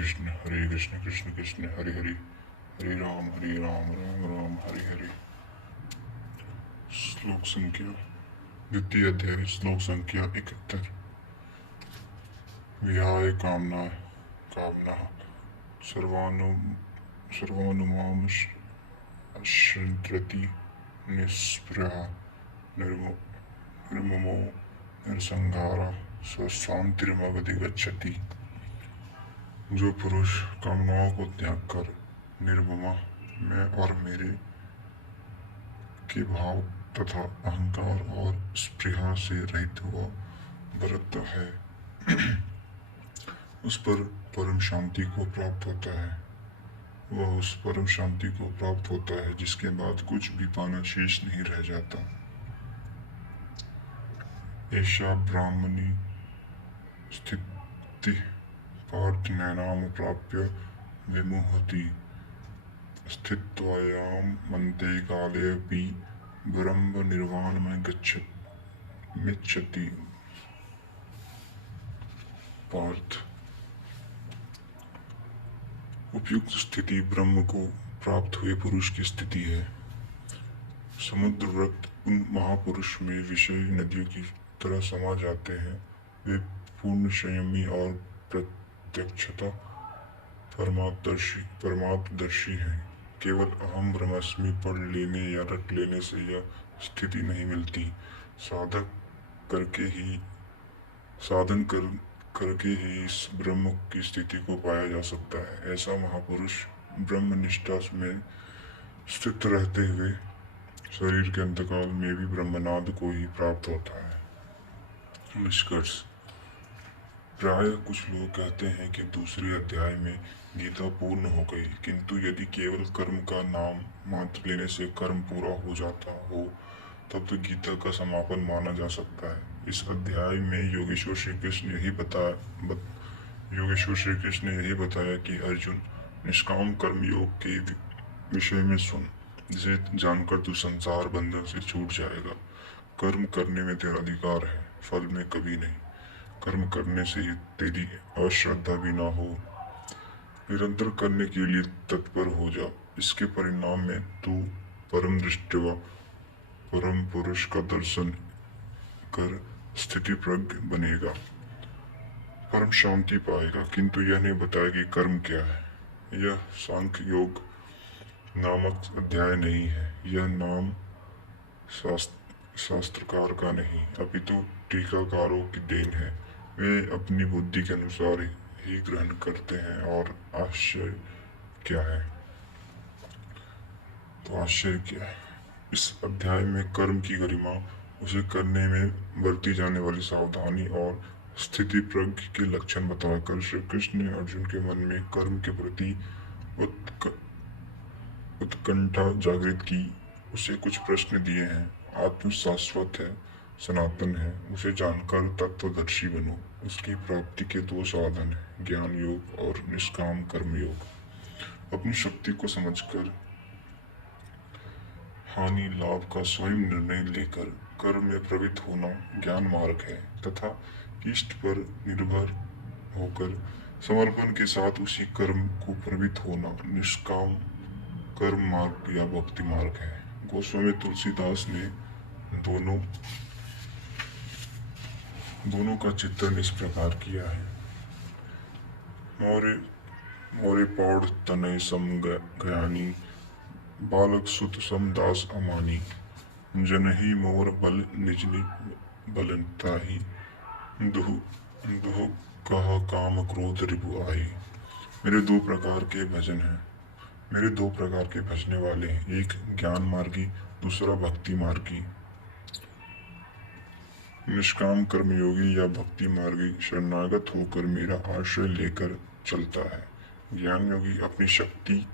कृष्ण कृष्ण कृष्ण हरे हरे, हरे राम राम राम हरे हरे। श्लोक संख्या द्वितीय अध्याय श्लोक संख्या 71। विहाय कामना कामना सर्वानु सर्वानुमामश्रंत्रति निस्पृहा निर्ममो निरसंहारा स्वस्थान्तिरमगति गच्छति। जो पुरुष कामनाओं को त्याग कर निर्ममा मैं और मेरे के भाव तथा अहंकार और स्पृहा से रहित हुआ बरतता है उस पर परम शांति को प्राप्त होता है। वह उस परम शांति को प्राप्त होता है जिसके बाद कुछ भी पाना शेष नहीं रह जाता। ऐसा ब्राह्मणी स्थिति पार्थ नैनाम प्राप्य विमुहति स्थित्वायां मन्ते कालेऽपि ब्रह्म निर्वाणमय गच्छति। पार्थ, उपयुक्त स्थिति ब्रह्म को प्राप्त हुए पुरुष की स्थिति है। समुद्रव्रत उन महापुरुष में विषय नदियों की तरह समा जाते हैं। वे पूर्ण संयमी और प्रत्यक्षता परमात्मदर्शी हैं। केवल अहम ब्रह्मास्मि पढ़ लेने या रट लेने से यह स्थिति नहीं मिलती। साधन करके ही इस ब्रह्म की स्थिति को पाया जा सकता है। ऐसा महापुरुष ब्रह्मनिष्ठा में स्थित रहते हुए शरीर के अंतकाल में भी ब्रह्मनाद को ही प्राप्त होता है। निष्कर्ष, प्राय कुछ लोग कहते हैं कि दूसरे अध्याय में गीता पूर्ण हो गई, किंतु यदि केवल कर्म का नाम मात्र लेने से कर्म पूरा हो जाता हो तब तो गीता का समापन माना जा सकता है। इस अध्याय में योगेश्वर श्री कृष्ण ने यही बताया कि अर्जुन, निष्काम कर्म योग के विषय में सुन, जिसे जानकर तू संसार बंधन से छूट जाएगा। कर्म करने में तेरा अधिकार है, फल में कभी नहीं। कर्म करने से तेरी अश्रद्धा भी ना हो, निरंतर करने के लिए तत्पर हो जा। इसके परिणाम में तू परम दृष्टवा परम पुरुष का दर्शन कर स्थिति प्रज्ञ बनेगा, परम शांति पाएगा। किंतु यह नहीं बताया कि कर्म क्या है। यह सांख्य योग नामक अध्याय नहीं है। यह नाम शास्त्रकार का नहीं अपितु टीकाकारों की देन है। वे अपनी बुद्धि के अनुसार ही ग्रहण करते हैं। और आश्चर्य क्या है? इस अध्याय में कर्म की गरिमा, उसे करने में बरती जाने वाली सावधानी और स्थिति प्रज्ञ के लक्षण बताकर श्री कृष्ण ने अर्जुन के मन में कर्म के प्रति उत्कंठा जागृत की। उसे कुछ प्रश्न दिए हैं। आत्म शाश्वत है, सनातन है, उसे जानकर तत्वदर्शी बनो। उसकी प्राप्ति के दो साधन हैं, ज्ञान योग और निष्काम कर्म योग। अपनी शक्ति को समझकर हानि लाभ का स्वयं निर्णय लेकर कर्म में प्रवृत्त होना ज्ञान मार्ग है, तथा इष्ट पर निर्भर होकर समर्पण के साथ उसी कर्म को प्रवृत्त होना निष्काम कर्म मार्ग या भक्ति मार्ग है। गोस्वामी तुलसीदास ने दोनों का चित्रण इस प्रकार किया है। मोरे पौड़ तनय सम ज्ञानी, बालक सुत सम दास अमानी, जनहि मोर बल निज बलनताही, दुह कहा काम क्रोध रिपु आही। मेरे दो प्रकार के भजने वाले हैं, एक ज्ञान मार्गी, दूसरा भक्ति मार्गी। निष्काम कर्मयोगी या भक्ति मार्गी शरणागत होकर मेरा आश्रय लेकर चलता है। ज्ञान योगी अपनी शक्ति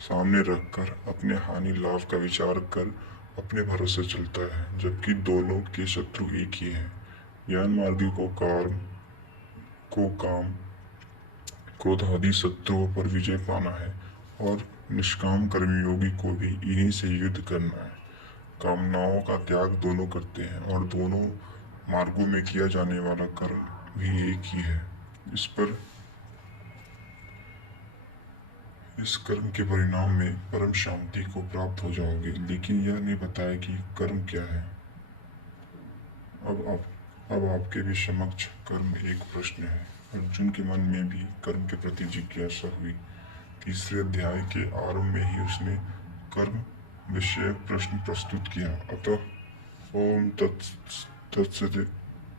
सामने रखकर अपने हानि लाभ का विचार कर अपने भरोसे चलता है, जबकि दोनों के शत्रु एक ही हैं। ज्ञान मार्गी को काम क्रोध आदि शत्रुओं पर विजय पाना है और निष्काम कर्मयोगी को भी इन्हीं से युद्ध करना है। कामनाओं का त्याग दोनों करते हैं और दोनों मार्गों में किया जाने वाला कर्म भी एक ही है। इस पर इस कर्म के परिणाम में परम शांति को प्राप्त हो जाओगे, लेकिन यह नहीं बताया कि कर्म क्या है। अब आपके भी समक्ष कर्म एक प्रश्न है। अर्जुन के मन में भी कर्म के प्रति जिज्ञासा हुई। तीसरे अध्याय के आरंभ में ही उसने कर्म विषयक प्रश्न प्रस्तुत किया। अतः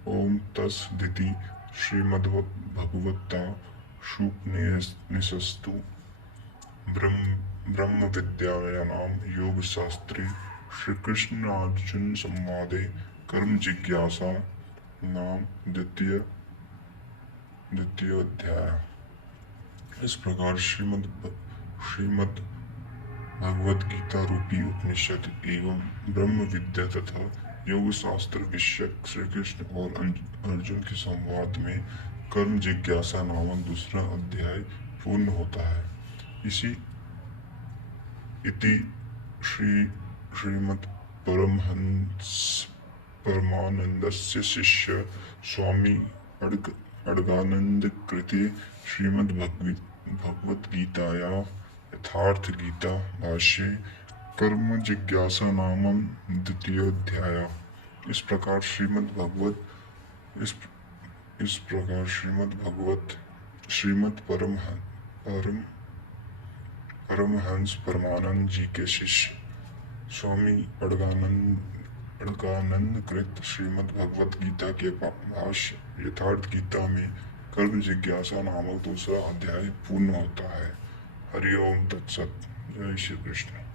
ओम तत्सदिति श्रीमद्भगवता शुकनिषत्सु ब्रह्म विद्यायां योग शास्त्रे श्री कृष्ण अर्जुन संवादे कर्म जिज्ञासा नाम द्वितीय अध्याय। इस प्रकार श्रीमद् भगवत गीता रूपी उपनिषद एवं ब्रह्म विद्या तथा योग शास्त्र विषयक श्री कृष्ण और अर्जुन के संवाद में कर्म जिज्ञासा नामक दूसरा अध्याय पूर्ण होता है। इति श्रीमद् परमानंदस्य शिष्य स्वामी अड़गानंद कृते श्रीमद्भगवद्गीताया यथार्थ गीता भाष्ये कर्म जिज्ञासा नामम द्वितीयोध्याय। इस प्रकार श्रीमद् परमहंस परमानंद जी के शिष्य स्वामी अड़गानंद कृत श्रीमद् भगवत गीता के भाष्य यथार्थ गीता में कर्म जिज्ञासा नामक दूसरा अध्याय पूर्ण होता है। हरि ओम तत्सत। जय श्री कृष्ण।